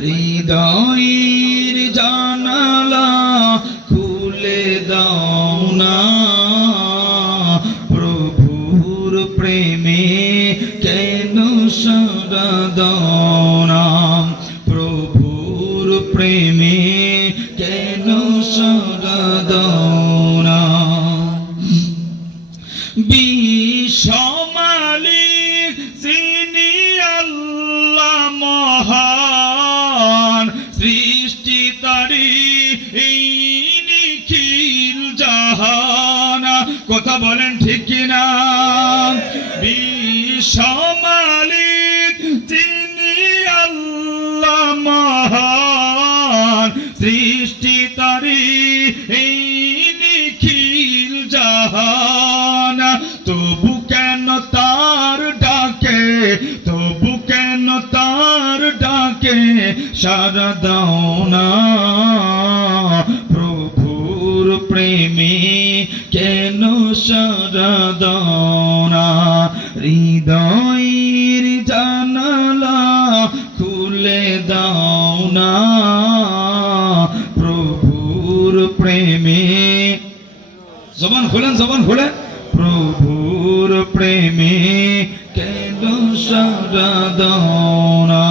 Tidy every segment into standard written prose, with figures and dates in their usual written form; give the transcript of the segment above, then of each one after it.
হৃদয়ের জানালা খুলে দাও না, প্রভুর প্রেমে কেন সাড়া দাও না, প্রভুর প্রেমে কেন সাড়া দাও না। বিশ্বমালিক যিনি আল্লাহ মহান, সৃষ্টি তারি এই নিখিল জাহান। কথা বলেন ঠিক কিনা? বিশ্বমালিক যিনি আল্লাহ মহান, সৃষ্টি তারি এই নিখিল জাহান। তবু কেন তার ডাকে, তবু কেন তার ডাকে সাড়া দাও না, প্রভুর প্রেমে কেন সাড়া দাও না। হৃদয়ের জানালা খুলে দাও না, প্রভুর প্রেমে। জবান খোলেন, জবান খোলেন। প্রভুর প্রেমে কেন সাড়া দাও না।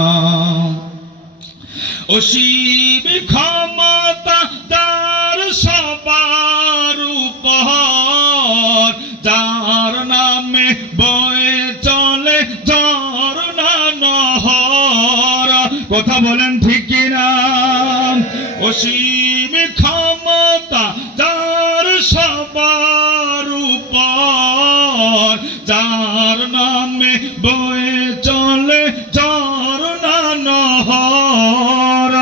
অসীম ক্ষমতা তার সবার উপর, যার নামে বয়ে চলে ঝরনা নহর। কথা বলেন ঠিক কিনা? অসীম ক্ষমতা যার সবার উপর, যার নামে বয়ে চলে ঝরনা নহর।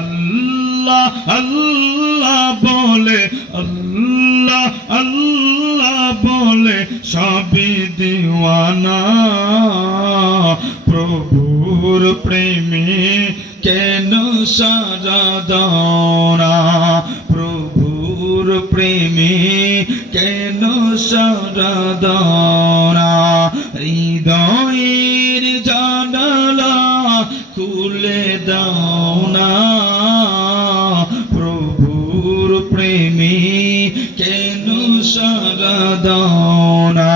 আল্লাহ আল্লাহ বলে, আল্লাহ আল্লাহ বলে সবই দিওয়ানা, প্রভুর প্রেমে কেন সাড়া দাও না, প্রভুর প্রেমে কেন সাড়া দাও না। হৃদয়ের জানালা খুলে দাও না, প্রভুর প্রেমে কেন সাড়া দাও না।